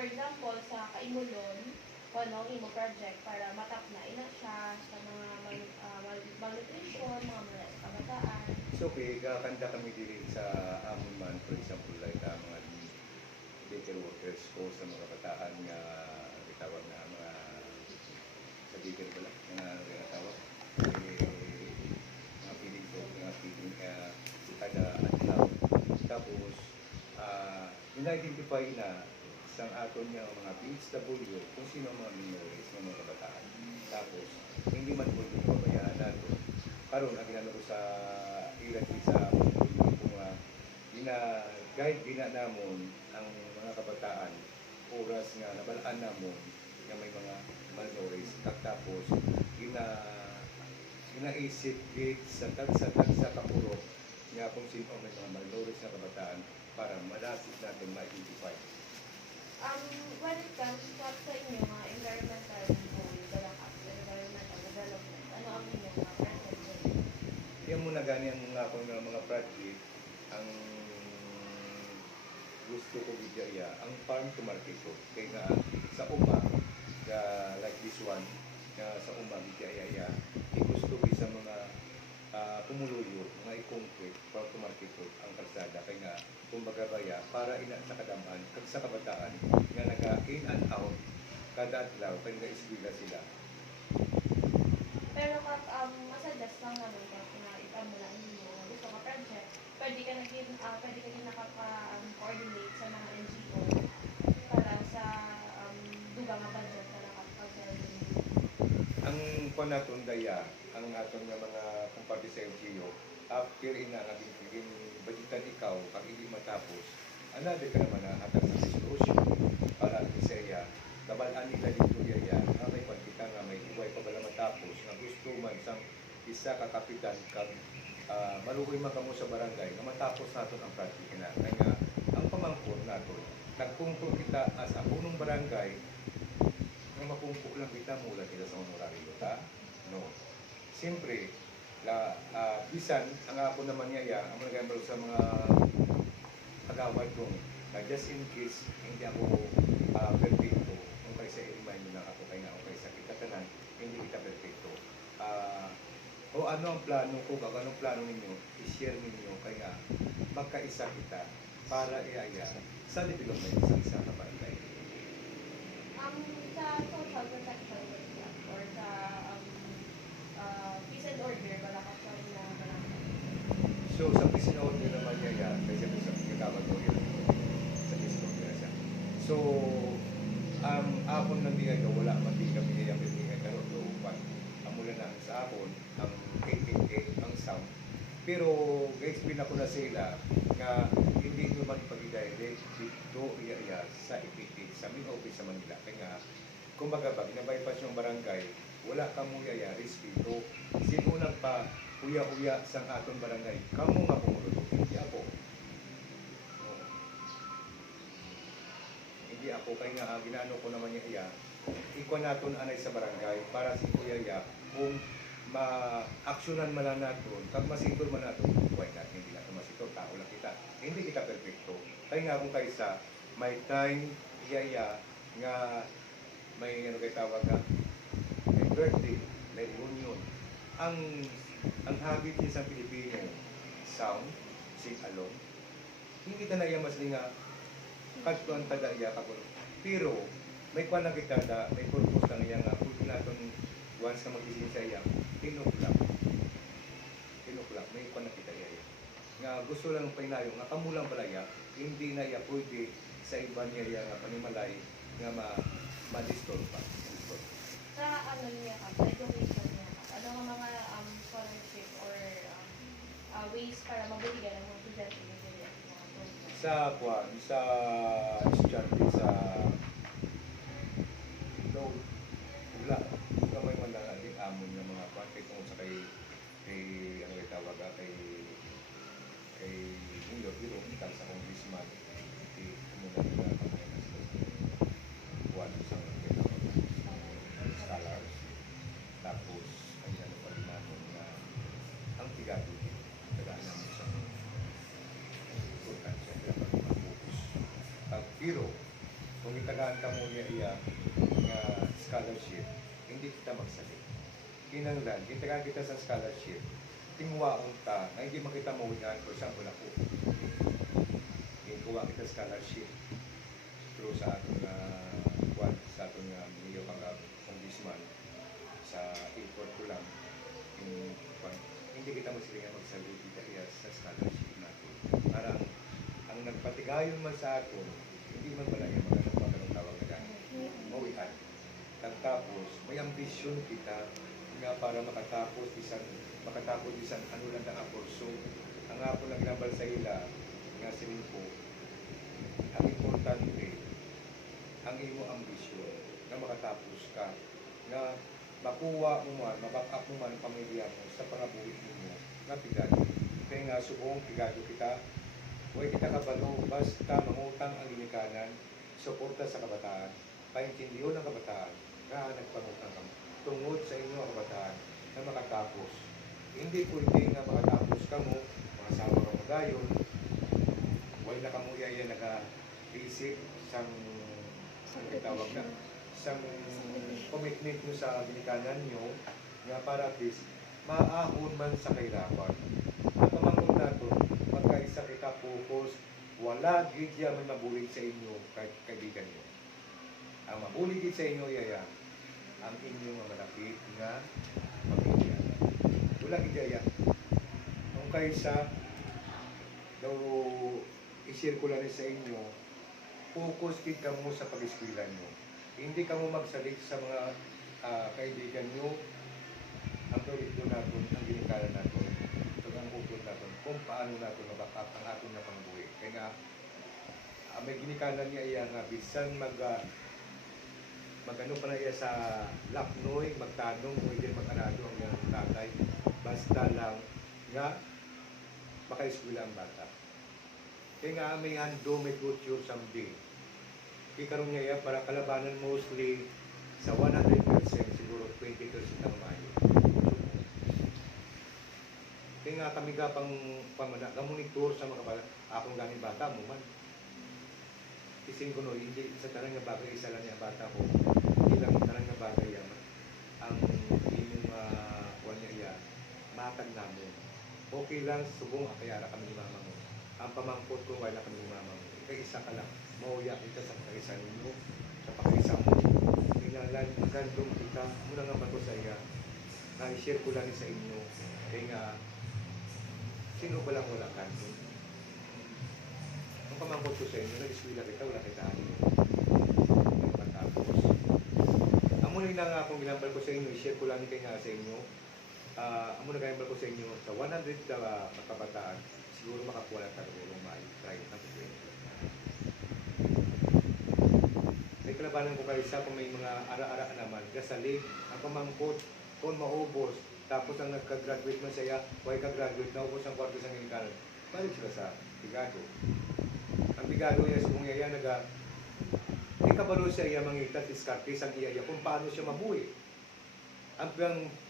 for example, sa kaimulon, ano, imo project para matap na ina siya sa mga malnutrition, mga kabataan. So, okay, kakanda kami diri sa amon man, for example, like mga daycare workers ko sa mga kabataan nga gitawag na mga sa daycare pala, nga ginatawag. Mga feeding ko, mga feeding kada adlaw. Tapos, ina-identify na sang aton nga mga PHW kung sino ang mga minorities ng mga kabataan. Tapos, hindi man po yung pabayaan nato. Karon ang ginano ko sa ilan sa kung guide gina namon ang mga kabataan oras nga nabalaan namon nga may mga minorities. Tapos, ginaisip gate sa tagsa kapuro nga kung sino may mga minorities na kabataan para malasit natin ma-identify. When it comes sa inyo mga environmental goal, environmental development, ano ang inyong mga preference? Yan muna gani ang mga project, ang gusto ko bigaya, ang farm to market ko. Kaya nga sa uma, like this one, sa uma bigaya, gusto ko sa mga pumuluyo, mga i-concrete, farm to market ko, ang kalsada. Kaya nga, kumbaga baya, para ina sa kadamaan, kag sa kabataan, nga naga-in and out, kada adlaw, kaya nga iskwila sila. Pero kag masuggest lang naman ka na ikamulan mo gusto ka project, pwede ka naging nakaka-coordinate sa mga NGO para sa dugang nga budget na nakapag-sell. Ang panaton daya, ang aton nga mga kumparte sa NGO, after ina nga bigyan budgetan ikaw, kag hindi matapos, another ka naman na hatag sa solution para sa iya. Kabalaan nila dito yaya, may kwantita nga may buhay pa bala matapos, na gusto man sang isa ka kapitan kag malukoy man kamo sa barangay na matapos naton ang project na. Kaya ang pamangkot nato, nagpungko kita sa unong barangay, nga mapungko lang kita mula kita sa honorary ta. No. Siyempre, bisan ang ako naman yaya, ang nagambal sa mga agawad ko, just in case hindi ako perfecto, kung kayo sa i-remind nyo lang ako kaya nga okay sa kita tanan, hindi kita perfecto. O ano ang plano ko, kung anong plano ninyo, i-share ninyo, kaya magkaisa kita para iaya sa development sa isa na barangay. Sa social protection or sa peace and order, wala ka sa na barangay. So sa peace and order naman yaya, kasi sa kagawad ko yun, sa peace and order siya. So, apon ng bigay ko, wala man di kami yung bigay karon looban. Ang mula na sa apon, ang 888, ang sound. Pero, ga-explain ako na sila nga hindi naman pag-direct dito iya sa ipitit sa main office sa Manila. Kaya nga, kumbaga ba, ginabypass yung barangay, wala kamo yaya, respeto. Sino lang pa, uya-uya sa aton barangay, kamo nga pumulot, hindi ako. Hindi ako, kaya nga ginano ko naman yung iya, ikuha natin anay sa barangay para si Kuya Ya, kung ma-aksyonan man lang natin, kag masitol man natin, buhay natin, hindi natin masitol, tao lang kita, hindi kita perfecto. Kaya nga kung kaysa, may time, iya nga may ano kay tawag ka, may birthday, may reunion. Ang habit niya sa Pilipino, sound, sing along, hindi ka na iya mas nga kadto ang taga-iya ka. Pero, may kwan lang kita na, may purpose lang iya nga, kung natin once ka mag-isip sa iya, tinuklak, may kwan lang kita iya. Nga gusto lang painayo, nga kamulang palaya, hindi na iya pwede sa iba niya iya nga panimalay, nga ma-distort pa. Sa ano niya ka, sa education niya ka, ano nga mga scholarship or ways para mabutigan ng mga estudyante ng sa estudyante sa low wala kamay man lang din amon ng mga kwante kung sa kay ano kay tawag kay Mayor Biro ikan sa congressman di muna nila kamay na sa buwan sa kay tawag scholars tapos ay ano pa rin namin na ang tigado tagaan namin sa importansya pero kung itagaan ka mo iya nga scholarship, hindi kita magsalit. Kinanglan, itagaan kita sa scholarship, tingwaon ta, na hindi makita mo yan, for example ako, kuha kita scholarship through sa ating sa ating Mayor Congressman sa airport ko lang, hindi kita magsilingan magsalit kita iya sa scholarship natin. Parang, ang nagpatigayon man sa atin, hindi man pala yung magandang tawag na dahil. Mawian. Tapos, may ambisyon kita nga para makatapos isang ano lang na aporso. Ang ako lang ginambal sa ila, nga sining ko, ang importante, ang imo ambisyon, na makatapos ka, na makuha mo man, maback up mo man ang pamilya mo sa pangabuhi mo, na pigado. Kaya nga, subong pigado kita, huwag kita kabalo, basta mangutang ang ginikanan, suporta sa kabataan, paintindiho ng kabataan, na nagpangutang ka tungod sa inyo ang kabataan na makatapos. Hindi pwede nga makatapos ka mo, mga sama ka mo dayon, huwag na kamuyaya naka-isip sang tawag na, sang commitment nyo sa ginikanan nyo, nga para at least maahon man sa kahirapan. At pamangkot nato, magkaisa kita focus, wala gidya man mabulig sa inyo kahit kaibigan nyo. Ang mabulig sa inyo, yaya, ang inyong mga malapit nga pamilya. Wala gidya. Kung kaysa daw isirkulan sa inyo, focus kid ka mo sa pag-eskwela nyo. Hindi ka mo magsalit sa mga kaibigan nyo. Ang proyekto natin, ang ginikalan natin, ito ang ukod natin, kung paano natin mabakap ang ating napangbuhi. Kaya nga, may ginikalan niya iya nga, bisan magano pa na iya sa Lapnoy, magtanong, pwede mag-anado ang iyang tatay. Basta lang nga, maka-eskwela ang bata. Kaya nga, may hando, may future someday. Kikaroon niya iya, para kalabanan mostly sa 100%, siguro 20% ang mayo. Kaya nga kami pang monitor sa mga bata, akong ganing bata mo man. Ising ko no, hindi sa tanang nga bagay, isa lang yung bata ko, hindi lang tanang nga bagay yan. Ang inyong kuha niya iya, matag namin. Okay lang, subong, kayara kami ni mama mo. Ang pamangkot ko, wala kami ni mama mo. Ika-isa ka lang, mauya kita sa pagkaisa ninyo, sa pagkaisa mo. Kailangan, magandong kita, muna nga ba ko sa iya, na-share ko lang sa inyo. Kaya nga, sino ba lang wala kanto? Ang pamangkot ko sa inyo, nag-eskwela kita, wala kita ano. Pagkatapos. Ang muna nga akong ginambal ko sa inyo, i-share ko lang kayo nga sa inyo. Ang muna ginambal ko sa inyo, sa 100 kabataan, siguro makakuha lang tarulong try na po. May kalabanan ko kayo sa kung may mga ara-ara naman, gasalig, ang pamangkot, kung maubos, tapos ang nagka-graduate man siya, why ka-graduate, naubos ang kwarto sa ginikanan, balik sila sa bigado. Ang bigado niya sa mga iya, may kabalo siya iya mangitat, diskartes ang iya, kung paano siya mabuhi. Ang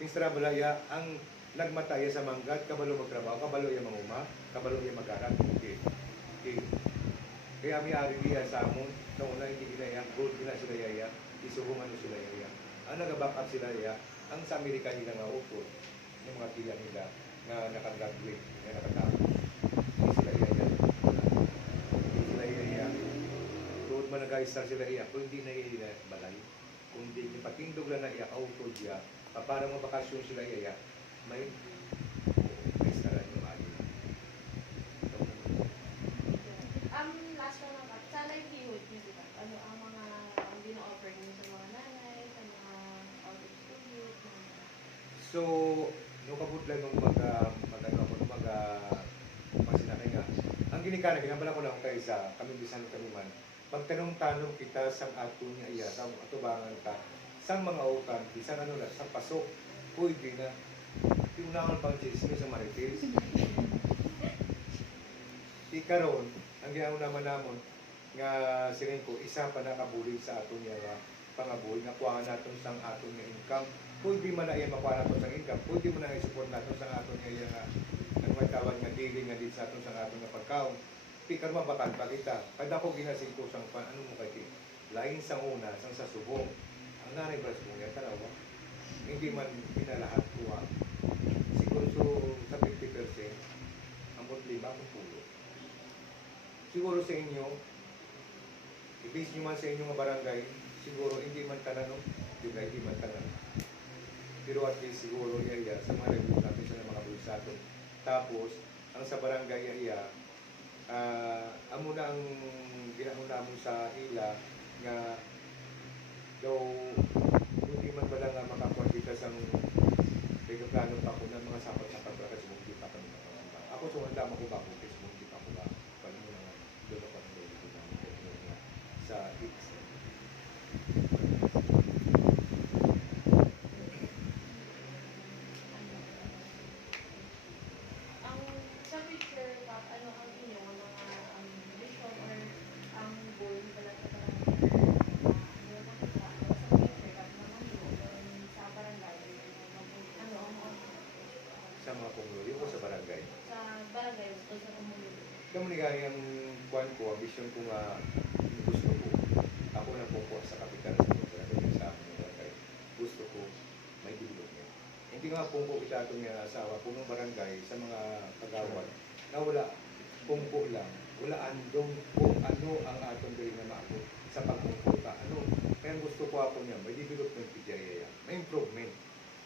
pingstra balaya, ang nagmataya sa manggat, kabalo magtrabaho, kabalo iya manguma, kabalo iya mag-aral. Okay. Kaya may ari iya sa amon, sa una hindi ginayang, gold gina sila iya, isubungan nyo sila iya. Ang nag-back up sila iya, ang sa Amerika nila nga upo, yung mga tiyan nila na nakagraduate, na nakatapos. Hindi sila iya. Hindi sila iya. Tuod man nag-aistar sila iya, kung hindi na iya balay, kung hindi patindog lang na iya, auto diya, para mabakasyon sila iya, may istaran yung mali. Last one na ba? Sa livelihood niyo, diba? Ano ang mga dino-offer niyo sa mga nanay, sa mga out-of-school youth? So, no kabudlay masinakay nga. Ang ginikana, ginambala ko lang kayo sa kami bisan kami man. Pagtanong-tanong kita sa ato niya iya, sa atubangan ka, sa mga utan, bisan ano na, sa pasok, pwede na. Yung naman pang chismis sa marites. Ikaroon, ang ginawa naman namon, nga sirin ko, isa pa nakabulig sa ato niya pangabuhi, nakuha natin sa ato niya income. Pwede man na iya makuha natin sa income, pwede man na i-support natin sa ato niya iya nga, ang matawag nga dealing nga din sa ato nga pagkaon. Pikar mabakal pa kita. Kada ko ginasing ko sang ano mo kay lain sa una, sang sa subong. Ang nanay ba subong yan, tanawa? Hindi man pinalahat kuha. Siguro sa 50%, ang 5 ang pulo. Siguro sa inyo, i-base nyo man sa inyong mga barangay, siguro hindi man tanan, no? Hindi man tanan. Pero at least siguro iya sa mga review natin sa mga bulsato. Tapos, ang sa barangay iya, amo na ang ginahuna mo sa ila nga daw hindi man ba lang makakuha kita sa plano pa ko ng mga sapat-sapat para sa hindi pa kami nakakamba. Ako so handa mo ko ba ko kasi hindi pa ko ba paano mo naman doon ako ng dito namin sa X. Ang sa future, Pap, ano ang inyong mga vision or ang goal pala sa barangay? Ano makita sa future, Pap, na mahimo sa barangay? Ano ang Sa mga pumulyo ko sa barangay. sa barangay o sa komunidad? Kaya manigay ang kuwan ko, ang vision ko nga gusto ko. Ako na po po sa kapitan sa barangay sa amin ng barangay. Gusto ko may development. Hindi nga po po kita itong asawa po ng barangay sa mga kagawad na wala pungko lang. Wala andong kung ano ang atong galing na maabot sa pagpungkuta. Ano? Kaya gusto ko ako niya, may development PJA. May improvement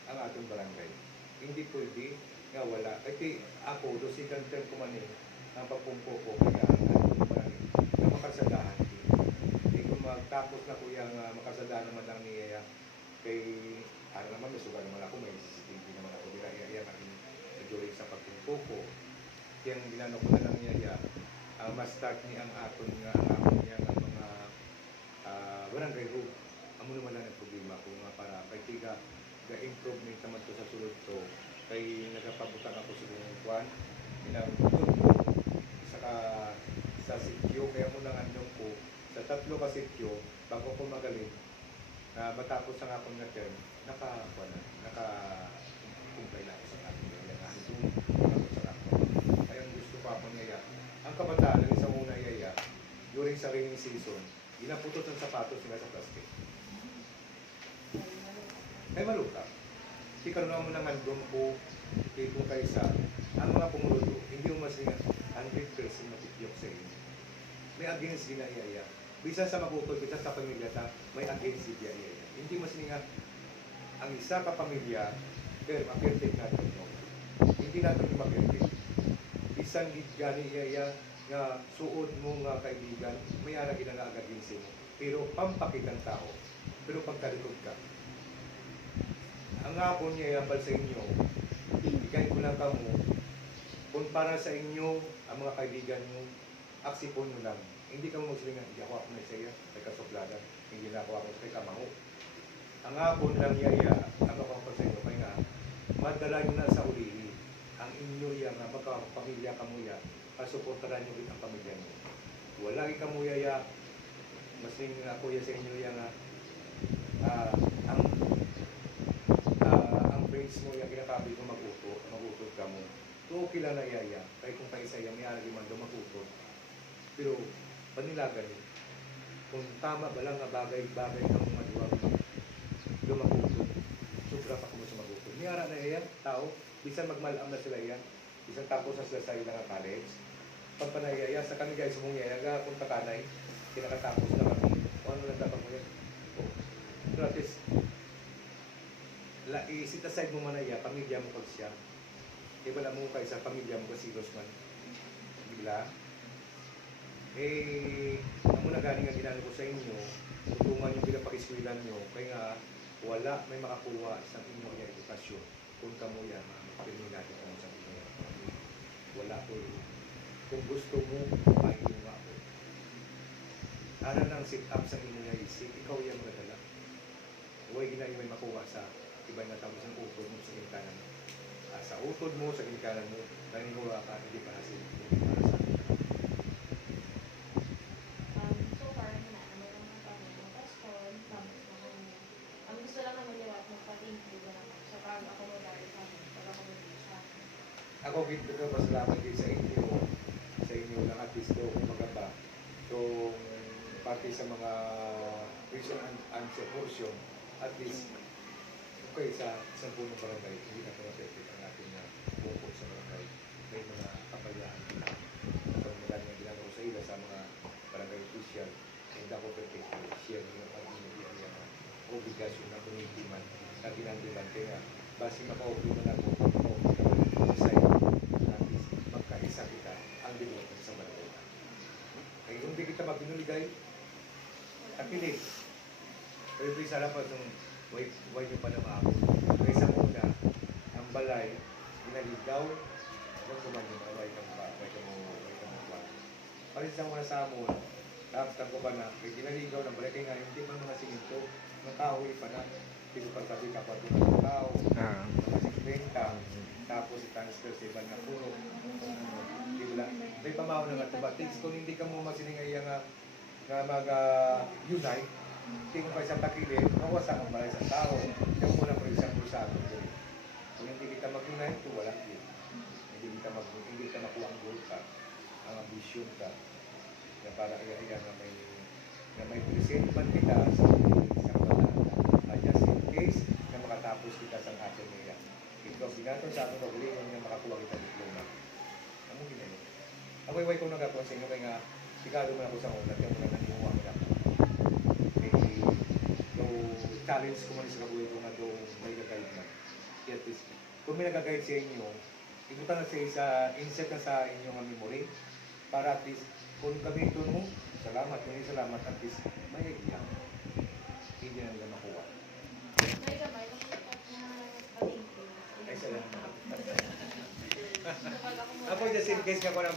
ang atong barangay. Hindi pwede nga wala. Kasi ako, do second term ko man ang pagpungko ko kaya ang atong barangay na makasadahan din. Hindi ko magtapos na ko yung makasadahan naman lang niya kay ano naman, may sugar naman ako, may CCTV naman ako. Iya aking during sa pagpungko ko. Kaya ang ginano ko na lang niya, mas start niya ang aton nga ang niya ng mga barangay road. Amo naman lang ang problema ko nga para kay tiga ga improvement naman to sa sulod to kay nagapabutang ako sa mga kwan inang ko saka sa sityo kaya mo nang andong ko sa 3 ka sityo bago ko magaling na matapos ang akong na term naka-comply na ako sa akin yung andong ako sa ako kaya ang gusto ko ako niya ang kabataan ng isang una yaya during sa rainy season ginaputot ng sapatos nila sa plastic ay malutak. Si karoon mo ng andong ko, kung kaysa, ang mga pumuluto, hindi mo masinga 100% matipiyok sa inyo. May against ginayaya. Bisa sa magutol, bisa sa pamilya ta, may against ginayaya. Hindi masinga ang isa ka pamilya, pero ma-perfect natin no. Hindi natin ma-perfect. Isang ginayaya nga suod mo nga kaibigan, may ara ginalaagad din mo. Pero pampakitang tao. Pero pagkalikod ka, ang hapon niya yambal sa inyo, ibigay ko lang kamo, kung para sa inyo, ang mga kaibigan nyo, aksipon nyo lang. Hindi ka mo magsalingan, hindi ako na siya, may kasopladan, hindi na ako kay kamango. Ang hapon lang yaya, ang ako pa sa inyo, kaya nga, madala nyo na sa ulihi, ang inyo yan, na magkapamilya kamuya, pasuportaran nyo rin ang pamilya nyo. Wala kamuya ya, masing ako ya sa inyo yan, ang friends mo yung kinakabi ko magutot ka mo. So okay lang na yaya, kahit kung kaisa yung may alagi man daw magutot. Pero panilagan yun. Kung tama ba lang nga bagay-bagay ng mga duwag lumagutot, sobra pa kamo sa magutot. May ara na yaya, tao, bisan magmalam na sila yan, bisan tapos na sila sa ilang college. Pag panayaya, sa kami guys, mong yaya, kung takanay, kinakatapos na kami, o ano lang dapat mo yan? Pero at least, sit aside mo man na pamilya mo pag siya. Kaya wala mo kayo sa pamilya mo kasi man. Bigla. Ang muna galing ang ginano ko sa inyo, tutungan yung pinapakiswilan nyo, kaya nga wala may makakuha sa inyong edukasyon. Kung kamo yan, pinilati ka mo sa inyo. Wala po yun. Kung gusto mo, pahin mo ako. Ara ng sit up sa inyong isip, ikaw yan magdala. Huwag ginagawa may makuha sa iba na tapos ang utod mo sa ginikanan mo. Sa utod mo, sa ginikanan mo, naniniwala ka, hindi para sa iyo. So far, na naman ang mga question, tapos naman, ang gusto lang naman nila at magpa-thank you na naman sa pag-accommodate sa amin, pag-accommodate. Ako gito ka pasalamat din sa inyo lang at least kung magaba. So, pati sa mga question and answer portion, at least, okay, sa isang punong barangay, hindi na pinapepit ang ating bukod sa barangay. May mga kapalyaan na kapag nila nga ginagawa sa ila sa mga barangay official, hindi ako perfect, share nyo ang inyong obligasyon na community man na ginandilan. Kaya, base maka-open man ako, maka-open sa side, at least, magkaisa kita ang development sa barangay. Kaya kung di kita mapinuligay, kapilig. Pero ito isa lang pa itong way nyo pa na maako. Kaya sa una, ang balay, ginaligaw, huwag ko man yung mga way kang pa. Parin sa mga sa amon, tapos ko pa na, kaya ginaligaw ng balay, kaya nga, hindi man mga siminto, mga kahoy pa na, hindi pa sabi ka pa ito ng tao, mga sikwenta, tapos i-transfer sa ibang na puro. Di ba lang? May pamaw na nga ito ba? Things kung hindi ka mo masiningay nga mag-unite, hindi mo pa isang takilid, mawasak ang balay sa tao. Hindi mo muna pa isang pulsado. Kung hindi kita mag-unite, ito wala yun. Hindi ka makuha ang goal ka, ang ambisyon ka, na para iya na may present man kita sa isang balata. Just in case na makatapos kita sa atin niya. Ito, binato sa atin, pag-ulingon na makakuha kita diploma. Ano ginagawa? Ako iway kong nagagawa sa inyo, kaya nga, sigado mo na ako sa una, kaya mo na nanimuha mo na ako. Challenge ko man sa kabuhay ko nga doon may nag-guide na. At least, kung may nag-guide sa inyo, ikutan na sa insert na sa inyong memory para at least, kung gamitin mo, salamat, hindi salamat, at least, may idea. Hindi na nila makuha. May gamay, nakikita na patingin. Ay, salamat. Kapag ako Ako, just in case nga ko